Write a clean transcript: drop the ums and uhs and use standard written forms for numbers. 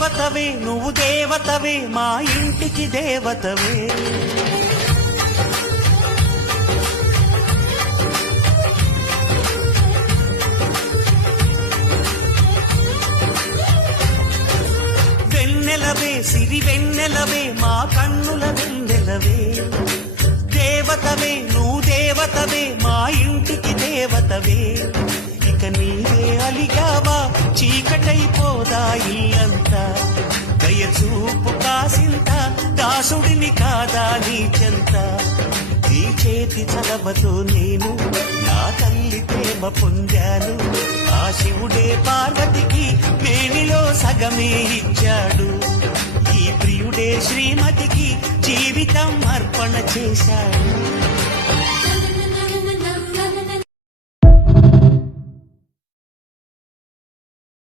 దేవతవే నువ్వు దేవతవే మా ఇంటికి దేవతవే. వెన్నెలవే సిరి వెన్నెలవే మా కన్నుల వెన్నెలవే. దేవతవే నువ్వు దేవతవే మా ఇంటికి దేవతవే. ఇక నీవే అలిగావా చీకటైపోదా ఇల్లంతా. దయచూపు కాసింత దాసుడిని కాదా నీ చెంత. నీ చేతి చలవతో నేను నా తల్లి ప్రేమ పొందాను. ఆ శివుడే పార్వతికి మేనిలో సగమే ఇచ్చాడు. ఈ ప్రియుడే శ్రీమతికి జీవితం అర్పణ చేశాడు.